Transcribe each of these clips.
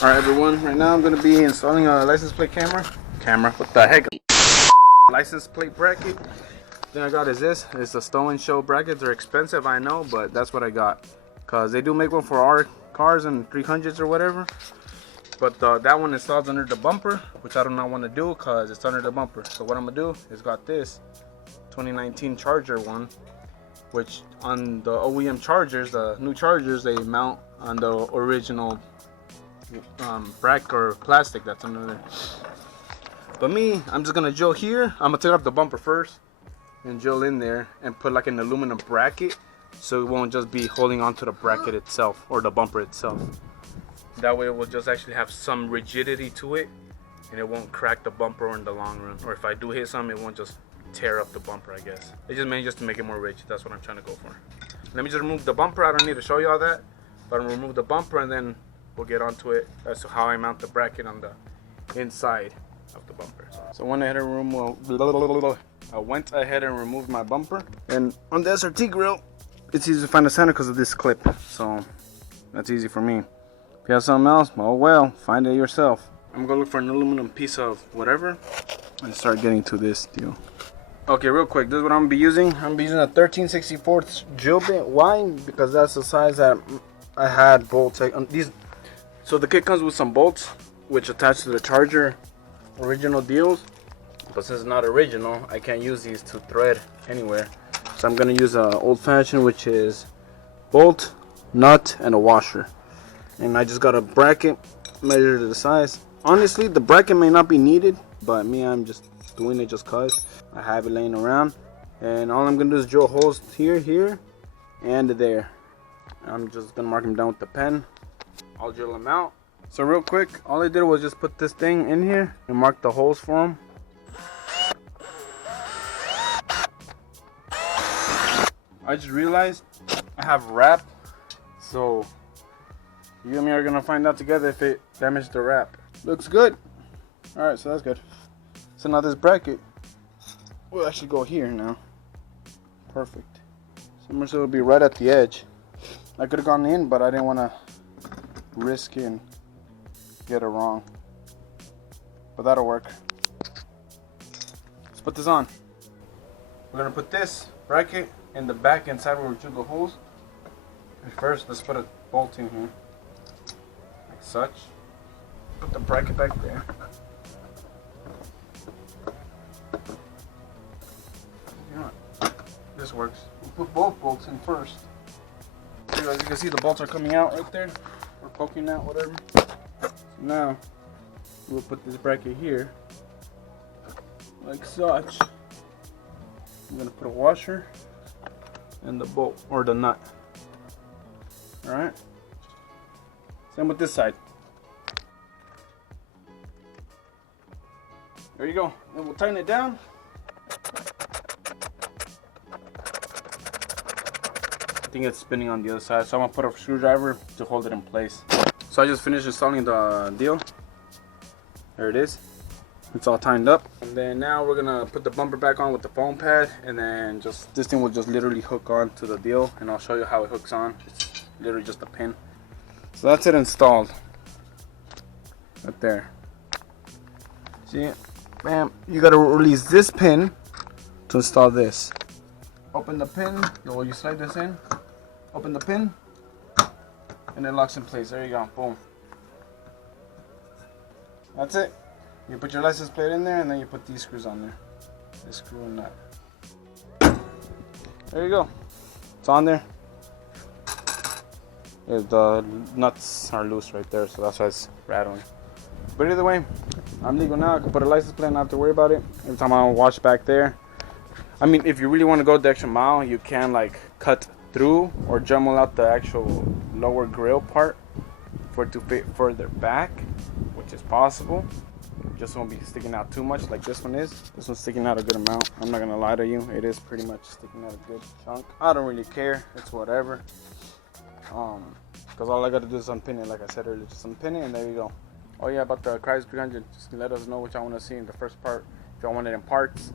Alright everyone, right now I'm going to be installing a license plate what the heck? License plate bracket. The thing I got is this. It's the StoNSho brackets. They're expensive, I know, but that's what I got. Because they do make one for our cars and 300s or whatever. But that one installs under the bumper, which I do not want to do because it's under the bumper. So what I'm going to do is got this 2019 Charger one, which on the OEM Chargers, the new Chargers, they mount on the original bracket or plastic that's under there. But me, I'm just gonna drill here. I'm gonna take off the bumper first and drill in there and put like an aluminum bracket so it won't just be holding onto the bracket itself or the bumper itself. That way it will just actually have some rigidity to it and it won't crack the bumper in the long run. Or if I do hit something, it won't just tear up the bumper, I guess. It's just mainly just to make it more rigid. That's what I'm trying to go for. Let me just remove the bumper. I don't need to show you all that, but I'm gonna remove the bumper and then we'll get onto it as to how I mount the bracket on the inside of the bumper. So I went ahead and removed my bumper. And on the SRT grill, it's easy to find the center because of this clip. So that's easy for me. If you have something else, oh well, find it yourself. I'm gonna look for an aluminum piece of whatever and start getting to this deal. Okay, real quick, this is what I'm gonna be using. I'm gonna be using a 13/64 drill bit. Why? Because that's the size that I had bolts. These. So the kit comes with some bolts, which attach to the Charger original deals. But since it's not original, I can't use these to thread anywhere. So I'm gonna use a old-fashioned, which is bolt, nut, and a washer. And I just got a bracket, measure the size. Honestly, the bracket may not be needed, but me, I'm just doing it just cause I have it laying around. And all I'm gonna do is drill holes here, and there. I'm just gonna mark them down with the pen. I'll drill them out. So real quick, all I did was just put this thing in here and mark the holes for them. I just realized I have wrap, so you and me are gonna find out together if it damaged the wrap. Looks good. Alright, so that's good. So now this bracket will actually go here now. Perfect. So it'll be right at the edge. I could have gone in, but I didn't want to risk it and get it wrong. But that'll work. Let's put this on. We're gonna put this bracket in the back inside where we drill the holes. And first, let's put a bolt in here, like such. Put the bracket back there. Yeah, this works. We'll put both bolts in first. So as you can see, the bolts are coming out right there, or poking out, whatever. So now we'll put this bracket here, like such. I'm gonna put a washer and the bolt or the nut. All right. Same with this side. There you go. Then we'll tighten it down. I think it's spinning on the other side, so I'm gonna put a screwdriver to hold it in place. So I just finished installing the deal. There it is. It's all tightened up. And then now we're gonna put the bumper back on with the foam pad, and then just this thing will just literally hook on to the deal, and I'll show you how it hooks on. It's literally just a pin. So that's it installed. Right there. See it? Bam. You gotta release this pin to install this. Open the pin. You slide this in. Open the pin, and it locks in place. There you go. Boom. That's it. You put your license plate in there, and then you put these screws on there. This screw and nut. There you go. It's on there. The nuts are loose right there, so that's why it's rattling. But either way, I'm legal now. I can put a license plate, not have to worry about it. Every time I wash back there. I mean, if you really want to go the extra mile, you can like cut through or jumble out the actual lower grill part for it to fit further back, which is possible. Just won't be sticking out too much like this one is. This one's sticking out a good amount. I'm not gonna lie to you, it is pretty much sticking out a good chunk. I don't really care, it's whatever. Because all I gotta do is unpin it, like I said earlier, just unpin it and there you go. Oh yeah, about the Chrysler 300, just let us know what y'all want to see in the first part. If y'all want it in parts,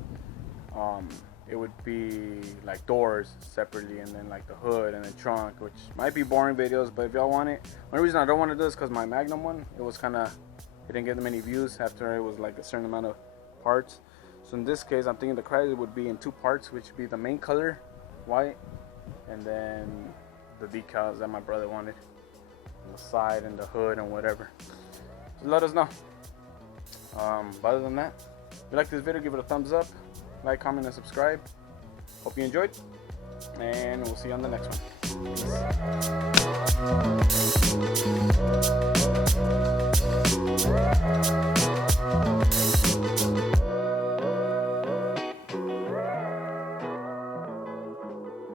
it would be like doors separately, and then like the hood and the trunk, which might be boring videos, but if y'all want it. One reason I don't want to do this because my Magnum one, it was kind of, it didn't get many views after it was like a certain amount of parts. So in this case, I'm thinking the credit would be in 2 parts, which would be the main color, white, and then the decals that my brother wanted on the side and the hood and whatever. So let us know. But other than that, if you like this video, give it a thumbs up, like, comment, and subscribe. Hope you enjoyed, and we'll see you on the next one. Peace.